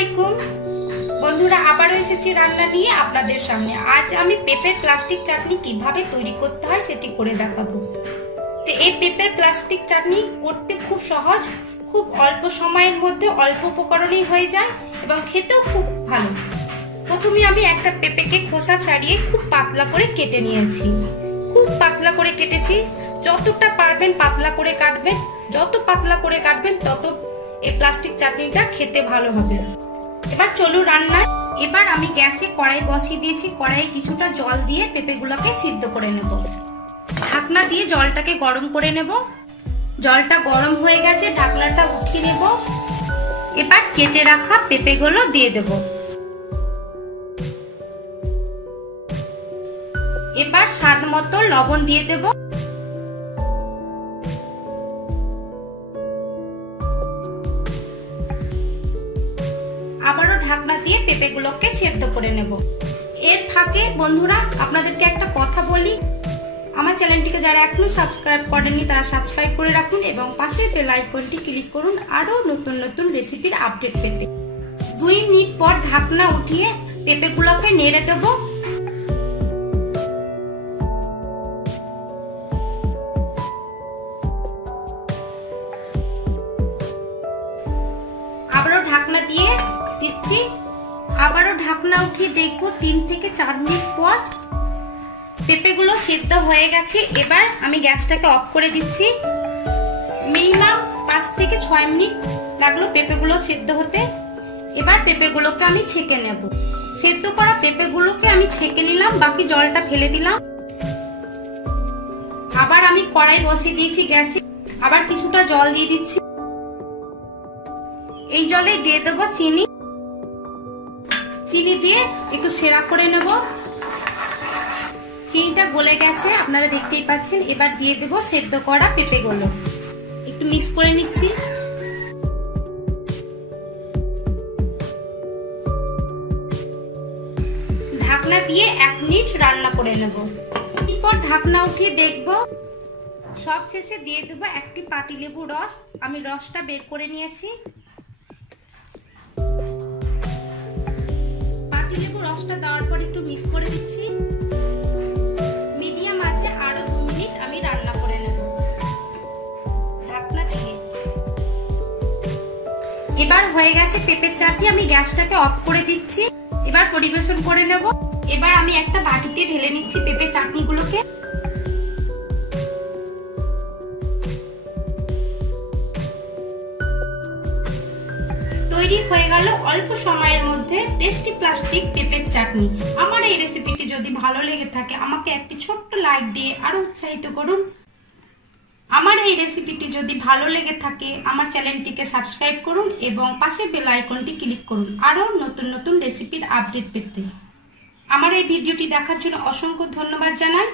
আলাইকুম বন্ধুরা, আবারও এসেছি রান্না নিয়ে আপনাদের সামনে। আজ আমি পেঁপের প্লাস্টিক চাটনি কিভাবে তৈরি করতে হয় সেটি করে দেখাবো। তো এই পেঁপের প্লাস্টিক চাটনি করতে খুব সহজ, খুব অল্প সময়ের মধ্যে অল্প উপকরণেই হয়ে যায় এবং খেতেও খুব ভালো। প্রথমে আমি একটা পেঁপেকে খোসা ছাড়িয়ে খুব পাতলা করে কেটে নিয়েছি। খুব পাতলা করে কেটেছি, যতটা পারবেন পাতলা করে কাটবেন। যত পাতলা করে কাটবেন তত এই প্লাস্টিক চাটনিটা খেতে ভালো হবে। এবার চলুন রান্নায়। এবার আমি গ্যাসে কড়াই বসিয়ে দিয়েছি। কড়াইয়ে কিছুটা জল দিয়ে পেঁপেগুলোকে সিদ্ধ করে নেব। ঢাকনা দিয়ে জলটাকে গরম করে নেব। জলটা গরম হয়ে গেছে, ঢাকনাটা উঠিয়ে নেব। এবার কেটে রাখা পেঁপেগুলো দিয়ে দেব। এবার স্বাদ মতো লবণ দিয়ে দেব। আবারও ঢাকনা দিয়ে পেঁপেগুলোকে সেদ্ধ করে নেব। এর ফাঁকে বন্ধুরা আপনাদেরকে একটা কথা বলি, আমার চ্যানেলটিকে যারা এখনো সাবস্ক্রাইব করেননি তারা সাবস্ক্রাইব করে রাখুন এবং পাশে বেল আইকনটি ক্লিক করুন আরো নতুন নতুন রেসিপির আপডেট পেতে। 2 মিনিট পর ঢাকনা উঠিয়ে পেঁপেগুলোকে নেড়ে দেব। আবারও ঢাকনা দিয়ে দিচ্ছি। আবারও ঢাকনা উঠিয়ে দেখবো 3 থেকে 4 মিনিট পর পেঁপেগুলো সেদ্ধ হয়ে গেছে। এবার আমি গ্যাসটাকে অফ করে দিচ্ছি। মিনিমাম 5 থেকে 6 মিনিট লাগলো পেঁপেগুলো সেদ্ধ হতে। এবার পেঁপেগুলোকে আমি ছেঁকে নেব। সেদ্ধ করা পেঁপেগুলোকে আমি ছেঁকে নিলাম, বাকি জলটা ফেলে দিলাম। আবার আমি কড়াই বসিয়ে দিয়েছি গ্যাসে। আবার কিছুটা জল দিয়ে দিচ্ছি। এই জলে দিয়ে দেবো চিনি। চিনি দিয়ে একটু সেরা করে নেব। চিনিটা গলে গেছে, আপনারা দেখতেই পাচ্ছেন। এবার দিয়ে দেবো সেদ্ধ করা পেঁপেগুলো। একটু মিক্স করে নিচ্ছি। ঢাকনা দিয়ে 1 মিনিট রান্না করে নেব। এরপর ঢাকনা উঠিয়ে দেখব। সব শেষে দিয়ে দেবো একটি পাতিলেবু রস। আমি রসটা বের করে নিয়েছি। পাতিলেবু রসটা দেওয়ার পর একটু মিক্স করে দিচ্ছি। মিডিয়াম আছে আরো 2 মিনিট আমি রান্না করে নেব ঢাকনা দিয়ে। এবার হয়ে গেছে পেঁপের চাটনি। আমি গ্যাসটাকে অফ করে দিচ্ছি। এবার পরিবেশন করে নেব। এবার আমি একটা বাটিতে ঢেলে নিচ্ছি পেঁপে চাটনিগুলোকে। তৈরি হয়ে গেল অল্প সময়ের মধ্যে টেস্টি প্লাস্টিক পেঁপের চাটনি। আমার এই রেসিপিটি যদি ভালো লেগে থাকে আমাকে একটি ছোট্ট লাইক দিয়ে আরো উৎসাহিত করুন। আমার এই রেসিপিটি যদি ভালো লেগে থাকে আমার চ্যানেলটিকে সাবস্ক্রাইব করুন এবং পাশে বেল আইকনটি ক্লিক করুন আরো নতুন নতুন রেসিপির আপডেট পেতে। আমার এই ভিডিওটি দেখার জন্য অসংখ্য ধন্যবাদ জানাই।